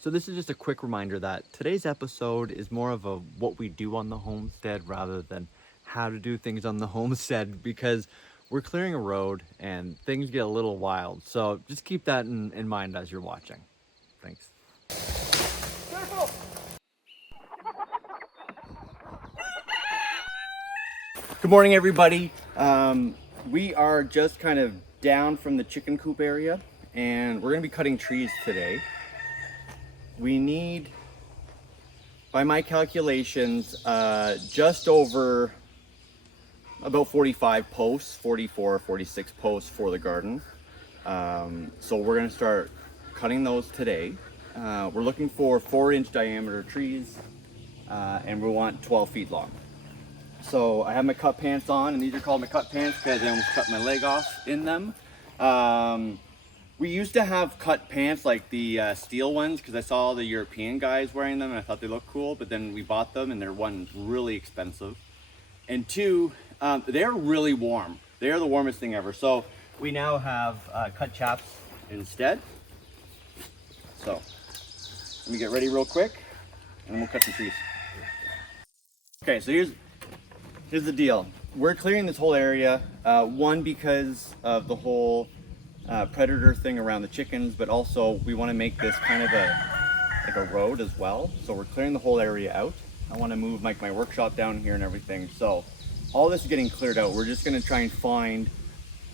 So this is just a quick reminder that today's episode is more of a what we do on the homestead rather than how to do things on the homestead, because we're clearing a road and things get a little wild. So just keep that in mind as you're watching. Thanks. Good morning, everybody. We are just kind of down from the chicken coop area, and we're gonna be cutting trees today. We need, by my calculations, just over about 45 posts, 44, 46 posts for the garden. So we're gonna start cutting those today. We're looking for 4-inch diameter trees, and we want 12 feet long. So I have my cut pants on, and these are called my cut pants because I almost cut my leg off in them. We used to have cut pants like the steel ones because I saw all the European guys wearing them and I thought they looked cool, but then we bought them and they're, one, really expensive, and two, they're really warm. They're the warmest thing ever. So we now have cut chaps instead. So let me get ready real quick and then we'll cut some trees. Okay, so here's the deal. We're clearing this whole area, one, because of the whole predator thing around the chickens, but also we want to make this kind of like a road as well. So we're clearing the whole area out. I want to move like my workshop down here and everything. So all this is getting cleared out. We're just going to try and find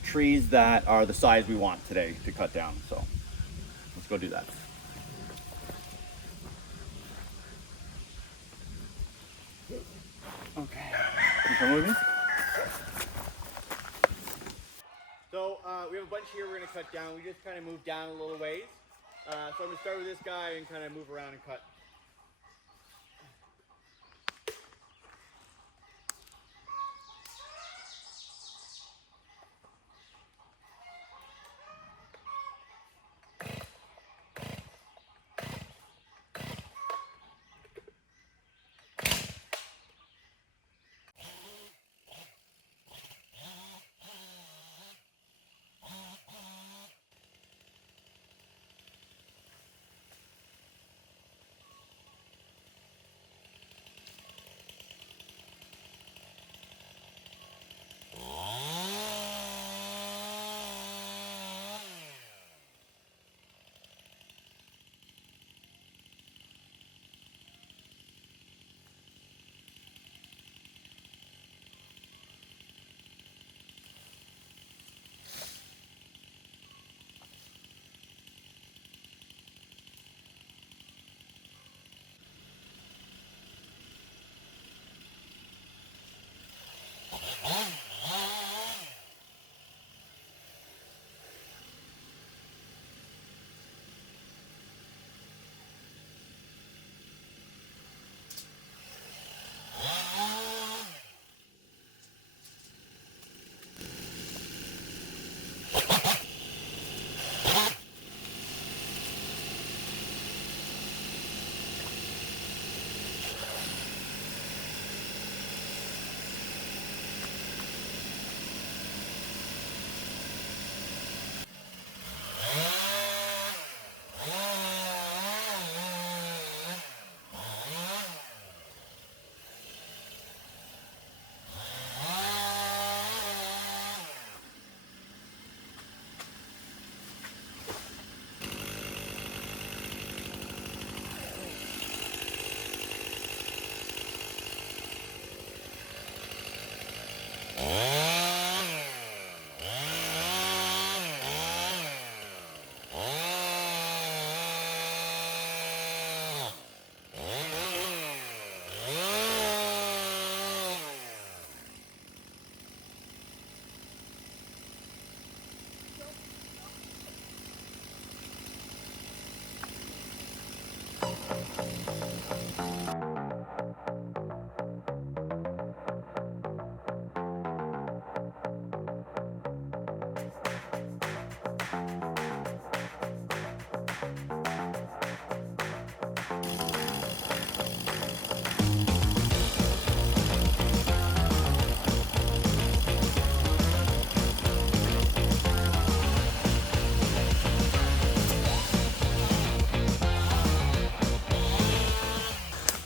trees that are the size we want today to cut down. So let's go do that. Okay, you come with me? So we have a bunch here we're going to cut down. We just kind of moved down a little ways. So I'm going to start with this guy and kind of move around and cut.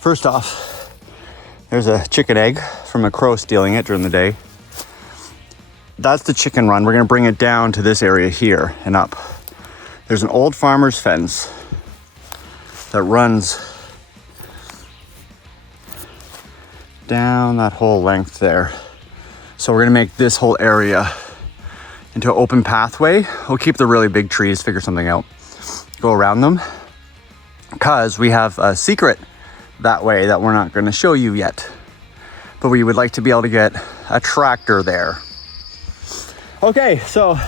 First off, there's a chicken egg from a crow stealing it during the day. That's the chicken run. We're gonna bring it down to this area here and up. There's an old farmer's fence that runs down that whole length there. So we're gonna make this whole area into an open pathway. We'll keep the really big trees, figure something out, go around them, because we have a secret that way that we're not gonna show you yet. But we would like to be able to get a tractor there. Okay, so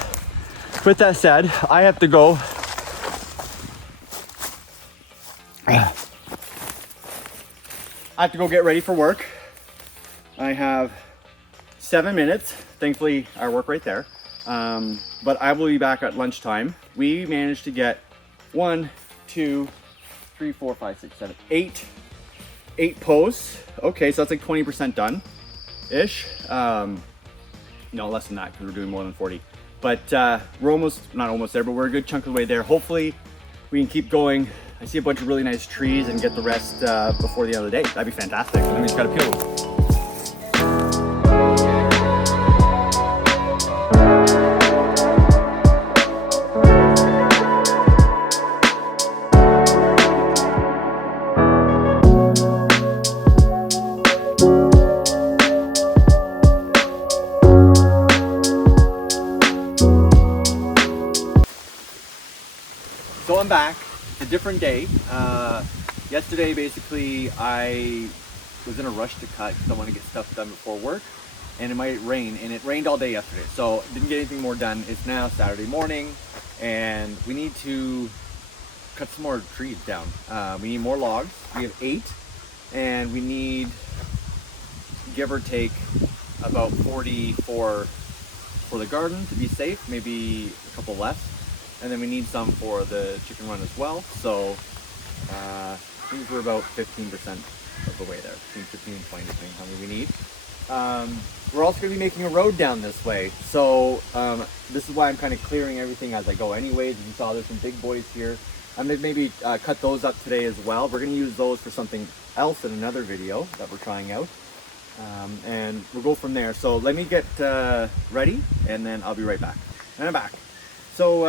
with that said, I have to go. I have to go get ready for work. I have 7 minutes. Thankfully, I work right there. But I will be back at lunchtime. We managed to get 1, 2, 3, 4, 5, 6, 7, 8 posts. Okay, so that's like 20% done-ish. No, less than that because we're doing more than 40. But we're not almost there, but we're a good chunk of the way there. Hopefully we can keep going. I see a bunch of really nice trees and get the rest before the end of the day. That'd be fantastic. And then we just gotta peel them. So I'm back. It's a different day. Yesterday, basically, I was in a rush to cut because I want to get stuff done before work, and it might rain, and it rained all day yesterday, so didn't get anything more done. It's now Saturday morning, and we need to cut some more trees down. We need more logs. We have 8, and we need, give or take, about 40 for the garden to be safe, maybe a couple less. And then we need some for the chicken run as well. So I think we're about 15% of the way there, between 15 and 20, depending how many we need. We're also gonna be making a road down this way. So this is why I'm kind of clearing everything as I go anyways. As you saw, there's some big boys here. I'm gonna maybe cut those up today as well. We're gonna use those for something else in another video that we're trying out. And we'll go from there. So let me get ready, and then I'll be right back. And I'm back. So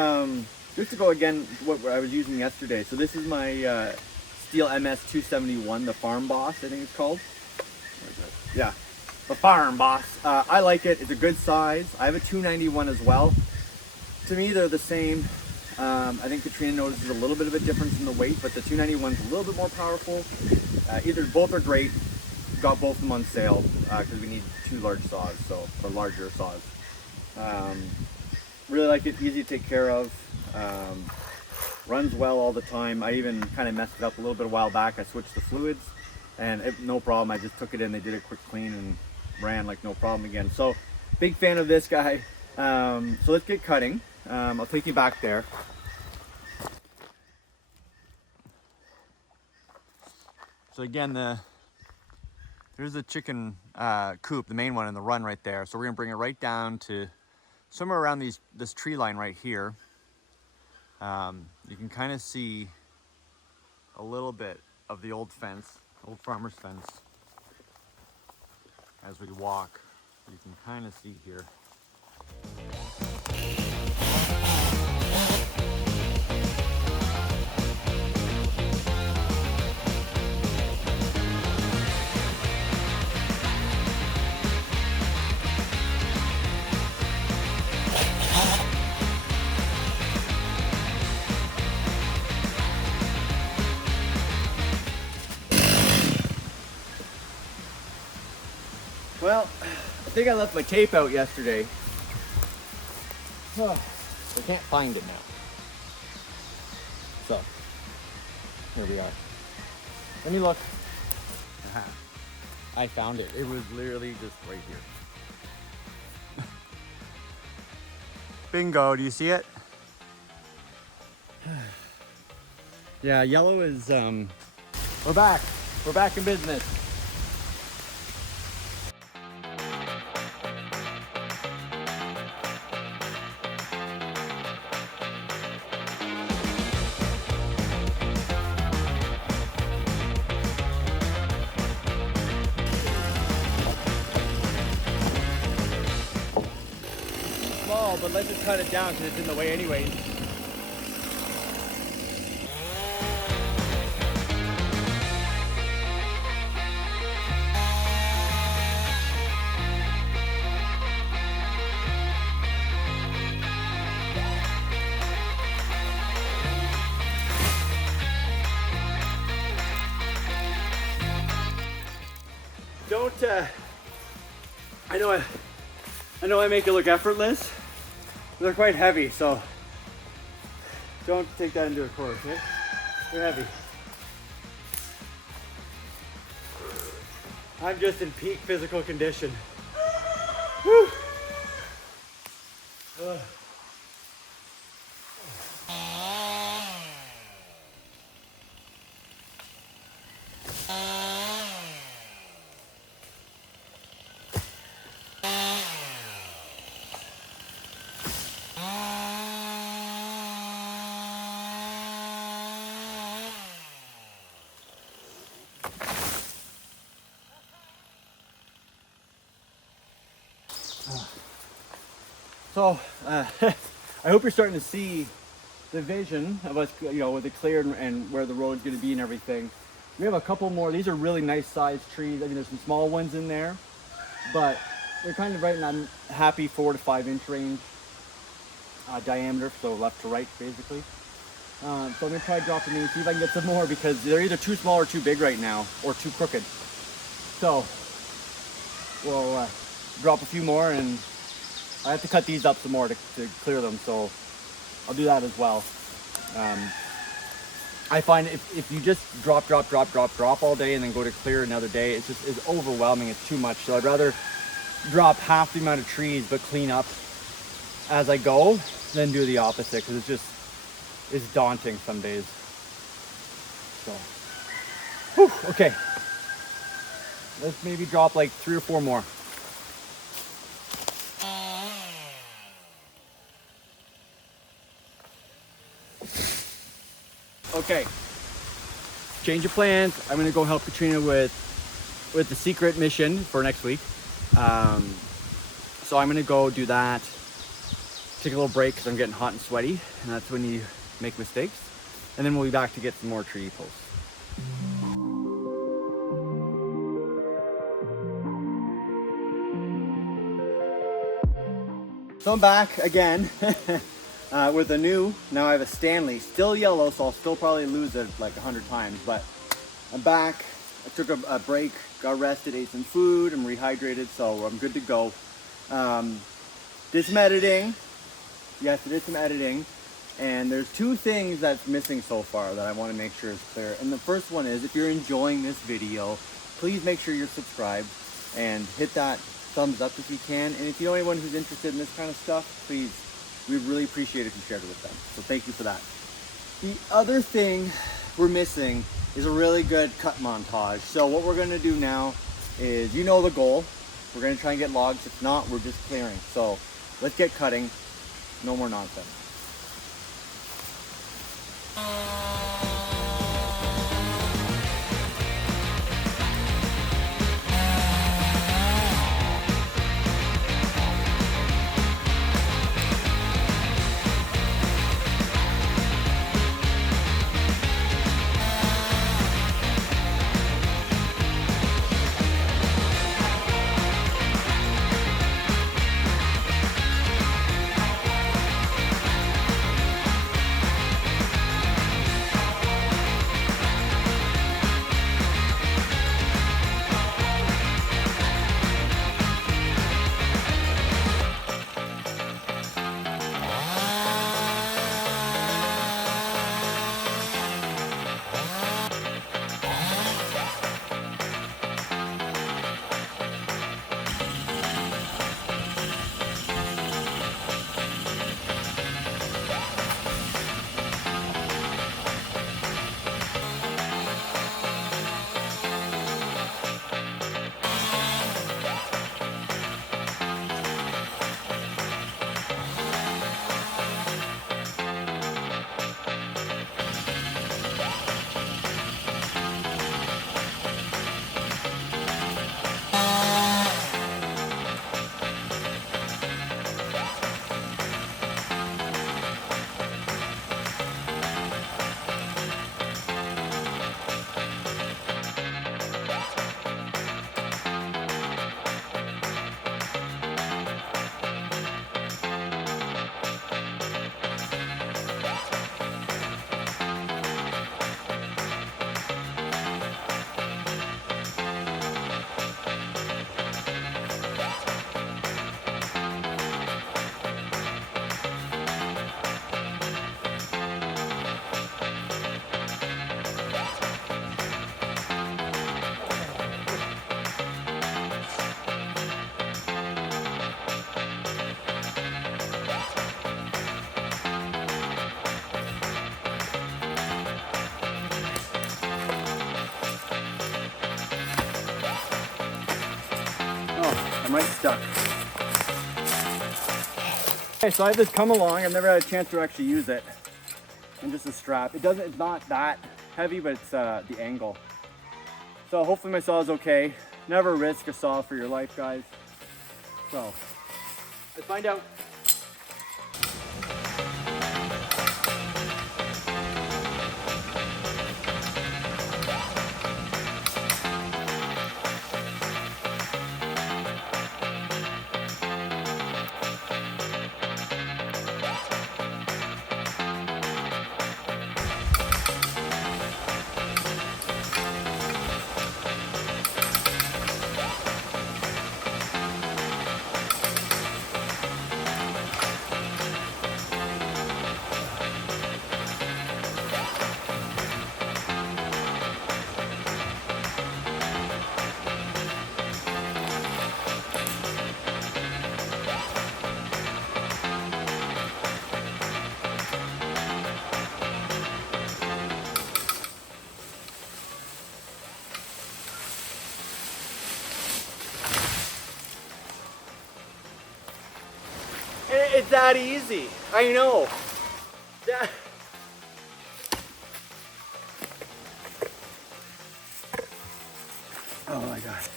just to go again, what I was using yesterday. So this is my Steel MS 271, the Farm Boss, I think it's called. Where is it? Yeah, the Farm Boss. I like it. It's a good size. I have a 291 as well. To me, they're the same. I think Katrina notices a little bit of a difference in the weight, but the 291 is a little bit more powerful. Both are great. Got both of them on sale because we need 2 large saws, or larger saws. Really like it, easy to take care of, runs well all the time. I even kind of messed it up a little bit a while back. I switched the fluids and no problem. I just took it in, they did a quick clean and ran like no problem again. So big fan of this guy. So let's get cutting. I'll take you back there. So again, there's the chicken coop, the main one in the run right there. So we're gonna bring it right down to somewhere around this tree line right here. You can kind of see a little bit of the old fence, old farmer's fence. As we walk, you can kind of see here. Well, I think I left my tape out yesterday. I can't find it now. So, here we are. Let me look. I found it. It was literally just right here. Bingo, do you see it? Yeah, yellow is, we're back. We're back in business. tall, but let's just cut it down because it's in the way anyways. Don't, I know I make it look effortless. They're quite heavy, so don't take that into account, okay? They're heavy. I'm just in peak physical condition. Whew. So, I hope you're starting to see the vision of us, you know, with it cleared and where the road's going to be and everything. We have a couple more. These are really nice sized trees. I mean, there's some small ones in there, but they're kind of right in that happy 4 to 5 inch range diameter, so left to right, basically. So I'm going to try dropping these, see if I can get some more, because they're either too small or too big right now, or too crooked. So we'll drop a few more, and I have to cut these up some more to clear them, so I'll do that as well. I find if you just drop all day and then go to clear another day, it's overwhelming, it's too much. So I'd rather drop half the amount of trees but clean up as I go than do the opposite, because it's daunting some days. So, whew, okay. Let's maybe drop like 3 or 4 more. Okay, change of plans. I'm gonna go help Katrina with the secret mission for next week. So I'm gonna go do that, take a little break because I'm getting hot and sweaty, and that's when you make mistakes. And then we'll be back to get some more tree posts. So I'm back again. With a new, now I have a Stanley, still yellow, so I'll still probably lose it like 100 times, but I'm back. I took a break, got rested, ate some food, I'm rehydrated, so I'm good to go. Did some editing. Yes, I did some editing, and there's 2 things that's missing so far that I want to make sure is clear. And the first one is, if you're enjoying this video, please make sure you're subscribed and hit that thumbs up if you can. And if you know anyone who's interested in this kind of stuff, please, we'd really appreciate it if you shared it with them. So thank you for that. The other thing we're missing is a really good cut montage. So what we're gonna do now is, you know the goal. We're gonna try and get logs. If not, we're just clearing. So let's get cutting. No more nonsense. might stuck. Okay, so I have this come along. I've never had a chance to actually use it. And just a strap. It's not that heavy, but it's the angle. So hopefully my saw is okay. Never risk a saw for your life, guys. So let's find out. It's that easy. I know. Oh my gosh.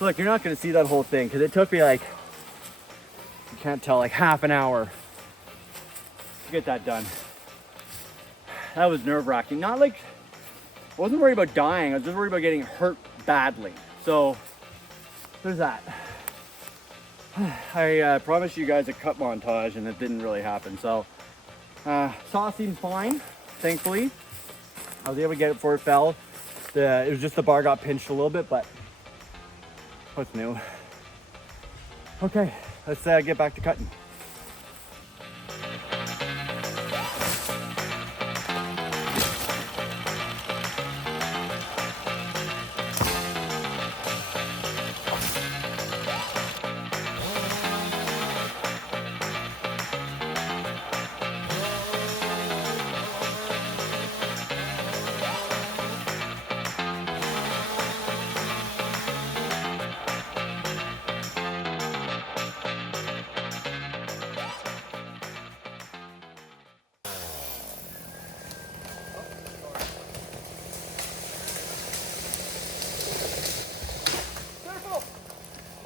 Look, you're not gonna see that whole thing because it took me like, you can't tell, like half an hour to get that done. That was nerve-wracking. Not like, I wasn't worried about dying. I was just worried about getting hurt badly. So there's that. I promised you guys a cut montage and it didn't really happen. So saw seemed fine, thankfully. I was able to get it before it fell. It was just the bar got pinched a little bit, but what's new? Okay, let's get back to cutting.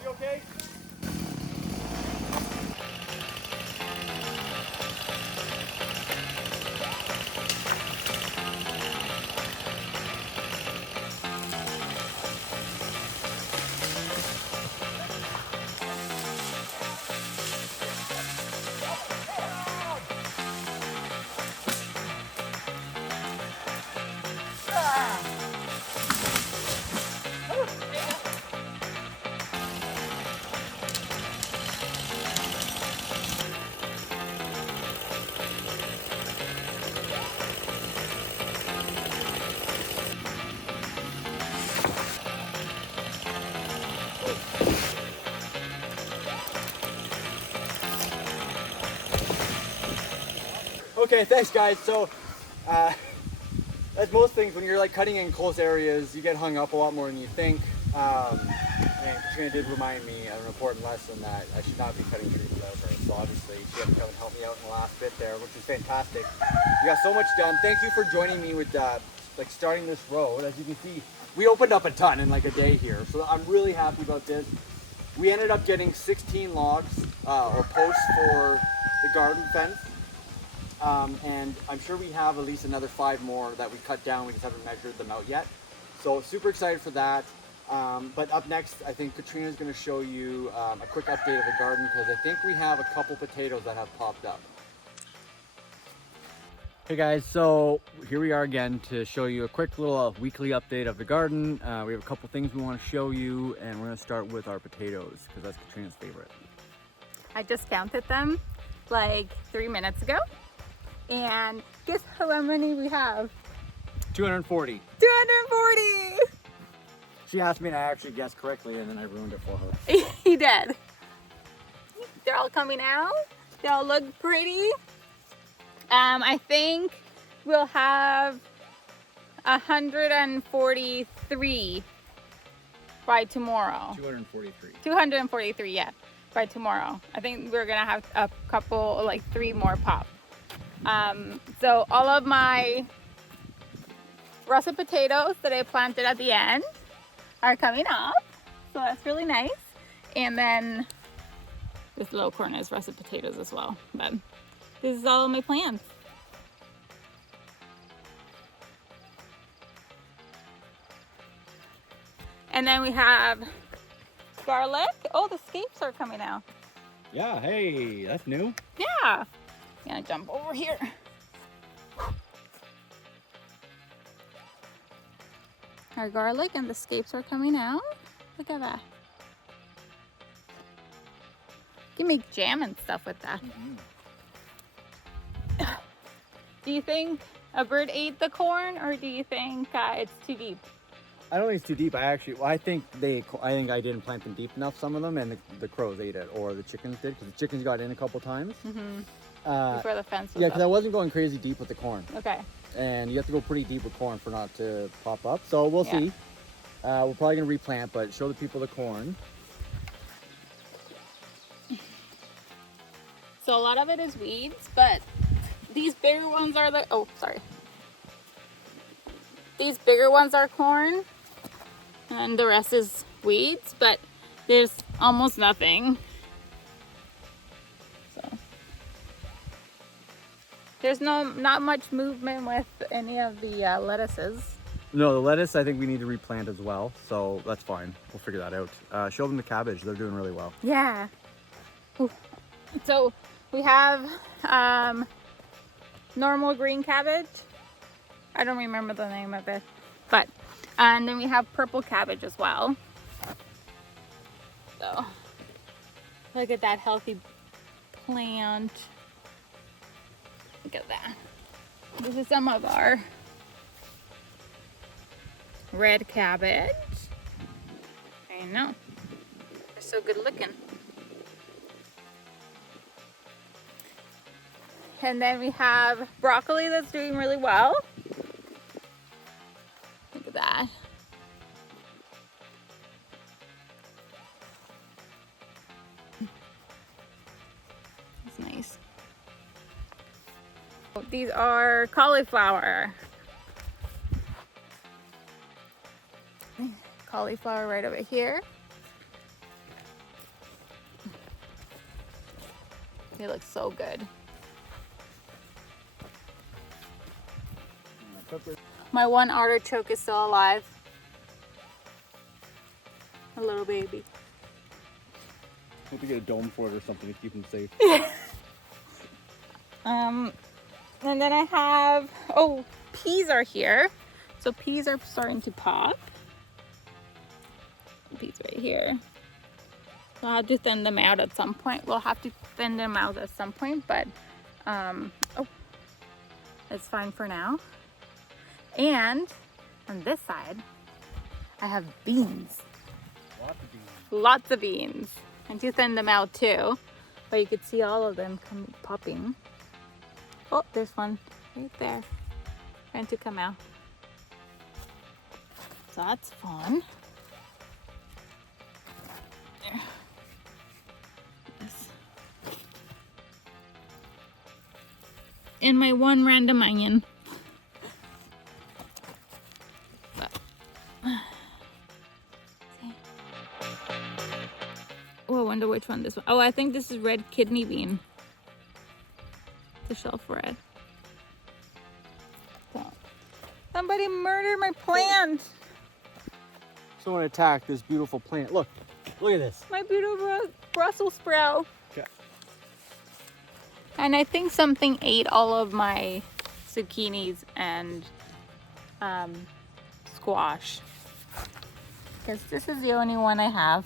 Okay. Okay, thanks guys. So as most things, when you're like cutting in close areas, you get hung up a lot more than you think. And Katrina did remind me of an important lesson that I should not be cutting trees without her. So obviously she had to come and help me out in the last bit there, which was fantastic. We got so much done. Thank you for joining me with like starting this road. As you can see, we opened up a ton in like a day here. So I'm really happy about this. We ended up getting 16 logs or posts for the garden fence. And I'm sure we have at least another 5 more that we cut down. We just haven't measured them out yet. So super excited for that. But up next, I think Katrina is going to show you a quick update of the garden because I think we have a couple potatoes that have popped up. Hey guys, so here we are again to show you a quick little weekly update of the garden. We have a couple things we want to show you, and we're going to start with our potatoes because that's Katrina's favorite. I just counted them like 3 minutes ago. And guess how many we have? 240. 240! She asked me and I actually guessed correctly and then I ruined it for her. He did. They're all coming out. They all look pretty. I think we'll have 143 by tomorrow. 243. 243, yeah, by tomorrow. I think we're gonna have a couple, like 3 more pop. So all of my russet potatoes that I planted at the end are coming up. So that's really nice. And then this little corn is russet potatoes as well. But this is all of my plants. And then we have garlic. Oh, the scapes are coming out. Yeah, hey, that's new. Yeah. I'm gonna jump over here. Our garlic and the scapes are coming out. Look at that. You can make jam and stuff with that. Do you think a bird ate the corn, or do you think it's too deep? I don't think it's too deep. I think I didn't plant them deep enough, some of them, and the crows ate it, or the chickens did, because the chickens got in a couple times. Before the fence was Yeah, up. because I wasn't going crazy deep with the corn. Okay. And you have to go pretty deep with corn for not to pop up. So we'll see. We're probably gonna replant, but show the people the corn. So a lot of it is weeds, but these bigger ones are these bigger ones are corn, and the rest is weeds, but there's almost nothing. So there's not much movement with any of the lettuces. No, the lettuce I think we need to replant as well, so that's fine. We'll figure that out. Show them the cabbage; they're doing really well. Yeah. Ooh. So we have normal green cabbage. I don't remember the name of it, but and then we have purple cabbage as well. So look at that healthy plant. Look at that. This is some of our red cabbage. I know. They're so good looking. And then we have broccoli that's doing really well. Look at that. That's nice. These are cauliflower. Cauliflower right over here. They look so good. My one artichoke is still alive. A little baby. Hope to get a dome for it or something to keep them safe. And then I have, peas are here. So peas are starting to pop. Peas right here. I'll have to thin them out at some point. We'll have to thin them out at some point, but that's fine for now. And on this side, I have beans. Lots of beans. Lots of beans. And to thin them out too, but you could see all of them popping. Oh, there's one right there, trying to come out. So that's fun. There. Yes. And my one random onion. Oh, I wonder which one this one. Oh, I think this is red kidney bean. The shelf red. Somebody murdered my plant. Someone attacked this beautiful plant. Look at this. My beautiful Brussels sprout. Okay. And I think something ate all of my zucchinis and squash. Because this is the only one I have.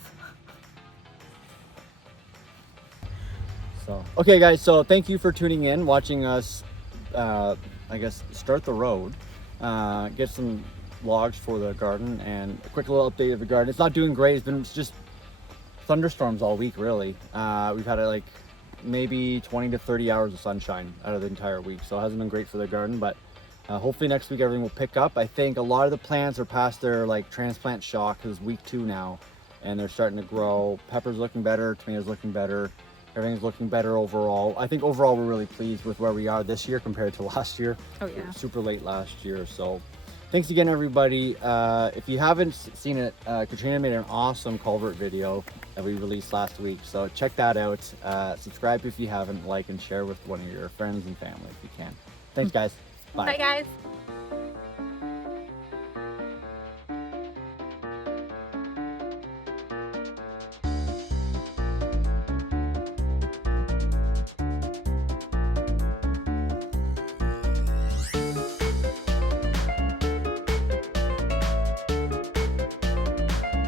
So, okay guys, so thank you for tuning in, watching us, I guess, start the road, get some logs for the garden, and a quick little update of the garden. It's not doing great. It's just thunderstorms all week, really. We've had like maybe 20 to 30 hours of sunshine out of the entire week, so it hasn't been great for the garden, but Hopefully next week everything will pick up. I think a lot of the plants are past their like transplant shock because it's week 2 now, and they're starting to grow. Pepper's looking better, tomatoes looking better. Everything's looking better overall. I think overall we're really pleased with where we are this year compared to last year. Oh yeah. Super late last year. So thanks again, everybody. If you haven't seen it, Katrina made an awesome culvert video that we released last week. So check that out. Subscribe if you haven't, like and share with one of your friends and family if you can. Thanks, guys. Bye. Bye guys.